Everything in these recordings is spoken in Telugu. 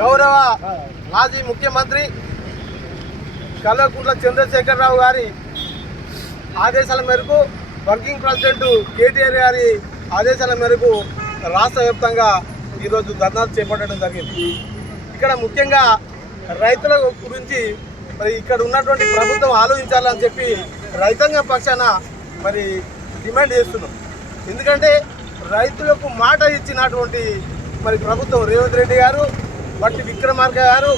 గౌరవ మాజీ ముఖ్యమంత్రి కల్వకుంట్ల చంద్రశేఖరరావు గారి ఆదేశాల మేరకు వర్కింగ్ ప్రెసిడెంట్ కేటీఆర్ గారి ఆదేశాల మేరకు రాష్ట్ర వ్యాప్తంగా ఈరోజు ధర్నాలు చేపట్టడం జరిగింది. ఇక్కడ ముఖ్యంగా రైతుల గురించి మరి ఇక్కడ ఉన్నటువంటి ప్రభుత్వం ఆలోచించాలని చెప్పి రైతాంగ పక్షాన మరి డిమాండ్ చేస్తున్నాం. ఎందుకంటే రైతులకు మాట ఇచ్చినటువంటి మరి ప్రభుత్వం రేవంత్ రెడ్డి గారు, బట్టి విక్రమార్క గారు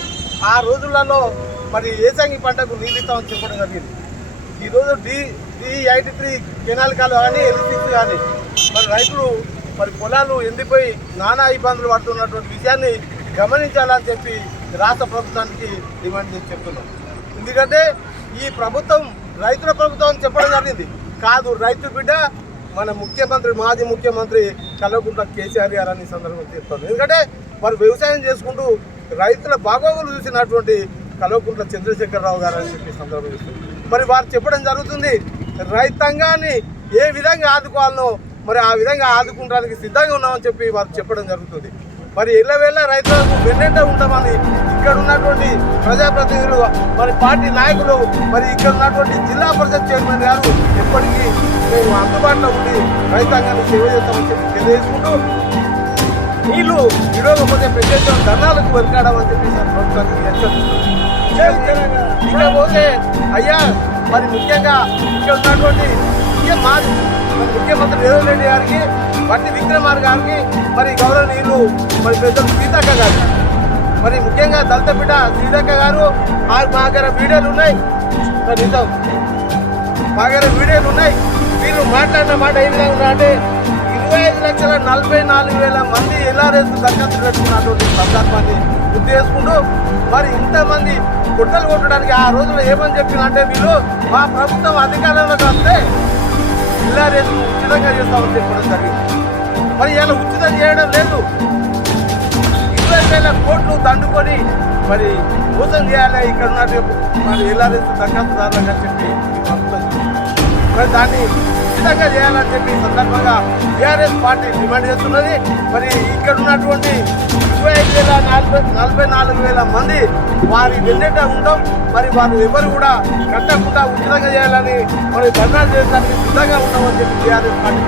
ఆ రోజులలో మరి ఏసంగి పంటకు నీళ్ళు ఇస్తామని చెప్పడం జరిగింది. ఈరోజు D83 కెనాల్ కాలు కానీ L6 కానీ మరి రైతులు మరి పొలాలు ఎండిపోయి నానా ఇబ్బందులు పడుతున్నటువంటి విషయాన్ని గమనించాలని చెప్పి రాష్ట్ర ప్రభుత్వానికి డిమాండ్ చేసి చెప్తున్నాం. ఎందుకంటే ఈ ప్రభుత్వం రైతుల ప్రభుత్వం అని చెప్పడం జరిగింది. కాదు, రైతు బిడ్డ మన ముఖ్యమంత్రి మాజీ ముఖ్యమంత్రి కల్వకుంట్ల కేసీఆర్ గారు అని సందర్భంగా చెప్తాను. ఎందుకంటే వారు వ్యవసాయం చేసుకుంటూ రైతుల బాగోగులు చూసినటువంటి కల్వకుంట్ల చంద్రశేఖరరావు గారు అని చెప్పి సందర్భం చేస్తుంది. మరి వారు చెప్పడం జరుగుతుంది, రైతాంగాన్ని ఏ విధంగా ఆదుకోవాలనో మరి ఆ విధంగా ఆదుకోవడానికి సిద్ధంగా ఉన్నామని చెప్పి వారు చెప్పడం జరుగుతుంది. మరి ఇళ్ళవేళ రైతులకు వెన్నెంట ఉంటామని ఇక్కడ ఉన్నటువంటి ప్రజాప్రతినిధులు మరి పార్టీ నాయకులు మరి ఇక్కడ ఉన్నటువంటి జిల్లా పరిషత్ చైర్మన్ గారు ఎప్పటికీ మేము అందుబాటులో ఉండి రైతాంగాన్ని సేవ చేస్తామని చెప్పి తెలియజేసుకుంటూ నీళ్లు విడవకపోతే పెద్ద ధర్నాలకు వెనకాడమని చెప్పి ప్రభుత్వానికి హెచ్చరిస్తున్నాం. ఇకపోతే అయ్యా మరి ముఖ్యంగా ఇక్కడ ఉన్నటువంటి ముఖ్యమంత్రి రేవంత్ రెడ్డి గారికి, బట్టి విక్రమార్క గారికి, మరి గౌరవనీయులు మరి పెద్దలు సీతక్క గారు, మరి ముఖ్యంగా దళిత బిడ్డ సీతక్క గారు మా దగ్గర వీడియోలు ఉన్నాయి, నిజం మా దగ్గర వీడియోలు ఉన్నాయి. వీళ్ళు మాట్లాడిన మాట ఏ విధంగా అంటే 25,44,000 మంది ఎల్ఆర్ఎస్ దరఖాస్తు పెట్టుకున్నటువంటి సందర్భాన్ని గుర్తు చేసుకుంటూ మరి ఇంతమంది గుట్టలు కొట్టడానికి ఆ రోజుల్లో ఏమని చెప్పినంటే వీళ్ళు మా ప్రభుత్వం అధికారంలోకి వస్తే ఎల్ఆర్ఎస్ ఉచితంగా చేస్తామని చెప్పడం జరిగింది. మరి ఇలా ఉచితం చేయడం లేదు, 20,000 కోట్లు దండుకొని మరి మోసం చేయాలి ఇక్కడ ఉన్న మరి ఎల్ఆర్ఎస్ దరఖాస్తుదారులకు అని చెప్పి ప్రభుత్వం మరి దాన్ని ఉచితంగా చేయాలని చెప్పి సందర్భంగా టీఆర్ఎస్ పార్టీ డిమాండ్ చేస్తున్నది. మరి ఇక్కడ ఉన్నటువంటి 25,44,000 మంది వారి వెన్నెట ఉంటాం. మరి వారు ఎవరు కూడా కట్టకుండా ఉచితంగా చేయాలని మరి ధర్నాలు చేయడానికి సిద్ధంగా ఉన్నామని చెప్పి టీఆర్ఎస్ పార్టీ